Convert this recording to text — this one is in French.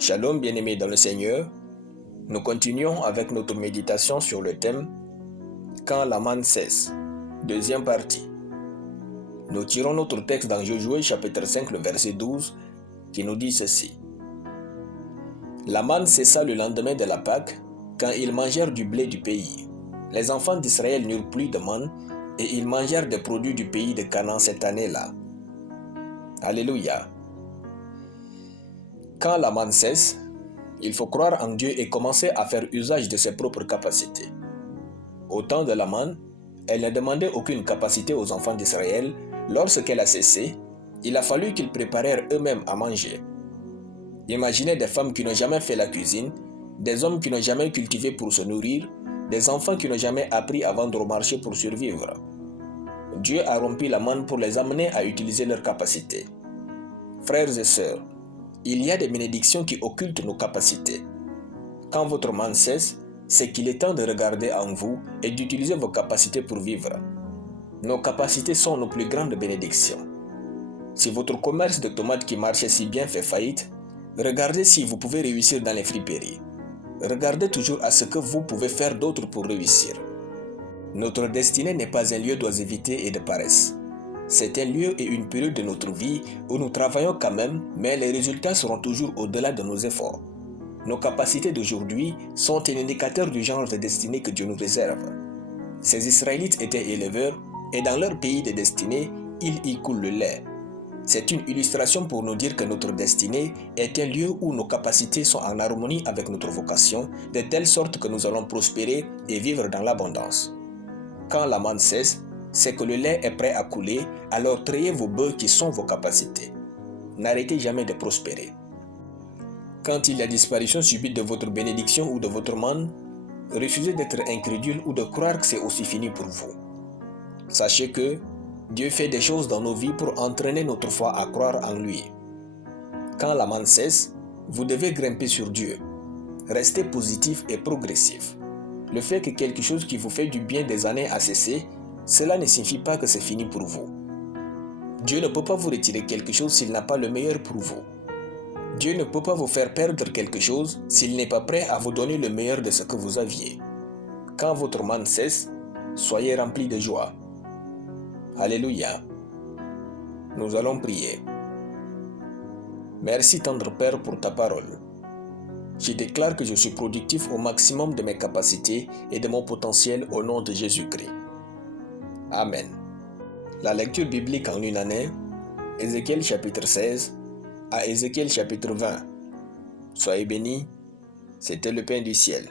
Shalom bien-aimés dans le Seigneur, nous continuons avec notre méditation sur le thème « Quand la manne cesse », deuxième partie. Nous tirons notre texte dans Josué chapitre 5, le verset 12, qui nous dit ceci. La manne cessa le lendemain de la Pâque, quand ils mangèrent du blé du pays. Les enfants d'Israël n'eurent plus de manne, et ils mangèrent des produits du pays de Canaan cette année-là. Alléluia. Quand la manne cesse, il faut croire en Dieu et commencer à faire usage de ses propres capacités. Au temps de la manne, elle ne demandait aucune capacité aux enfants d'Israël. Lorsqu'elle a cessé, il a fallu qu'ils préparèrent eux-mêmes à manger. Imaginez des femmes qui n'ont jamais fait la cuisine, des hommes qui n'ont jamais cultivé pour se nourrir, des enfants qui n'ont jamais appris à vendre au marché pour survivre. Dieu a rompu la manne pour les amener à utiliser leurs capacités. Frères et sœurs, il y a des bénédictions qui occultent nos capacités. Quand votre manne cesse, c'est qu'il est temps de regarder en vous et d'utiliser vos capacités pour vivre. Nos capacités sont nos plus grandes bénédictions. Si votre commerce de tomates qui marchait si bien fait faillite, regardez si vous pouvez réussir dans les friperies. Regardez toujours à ce que vous pouvez faire d'autre pour réussir. Notre destinée n'est pas un lieu d'oisiveté et de paresse. C'est un lieu et une période de notre vie où nous travaillons quand même, mais les résultats seront toujours au-delà de nos efforts. Nos capacités d'aujourd'hui sont un indicateur du genre de destinée que Dieu nous réserve. Ces Israélites étaient éleveurs et dans leur pays de destinée, ils y coulent le lait. C'est une illustration pour nous dire que notre destinée est un lieu où nos capacités sont en harmonie avec notre vocation, de telle sorte que nous allons prospérer et vivre dans l'abondance. Quand la manne cesse, c'est que le lait est prêt à couler, alors trayez vos bœufs qui sont vos capacités. N'arrêtez jamais de prospérer. Quand il y a disparition subite de votre bénédiction ou de votre manne, refusez d'être incrédule ou de croire que c'est aussi fini pour vous. Sachez que Dieu fait des choses dans nos vies pour entraîner notre foi à croire en lui. Quand la manne cesse, vous devez grimper sur Dieu. Restez positif et progressif. Le fait que quelque chose qui vous fait du bien des années a cessé, cela ne signifie pas que c'est fini pour vous. Dieu ne peut pas vous retirer quelque chose s'il n'a pas le meilleur pour vous. Dieu ne peut pas vous faire perdre quelque chose s'il n'est pas prêt à vous donner le meilleur de ce que vous aviez. Quand votre manne cesse, soyez remplis de joie. Alléluia. Nous allons prier. Merci tendre Père pour ta parole. Je déclare que je suis productif au maximum de mes capacités et de mon potentiel au nom de Jésus-Christ. Amen. La lecture biblique en une année, Ézéchiel chapitre 16 à Ézéchiel chapitre 20. Soyez bénis, c'était le pain du ciel.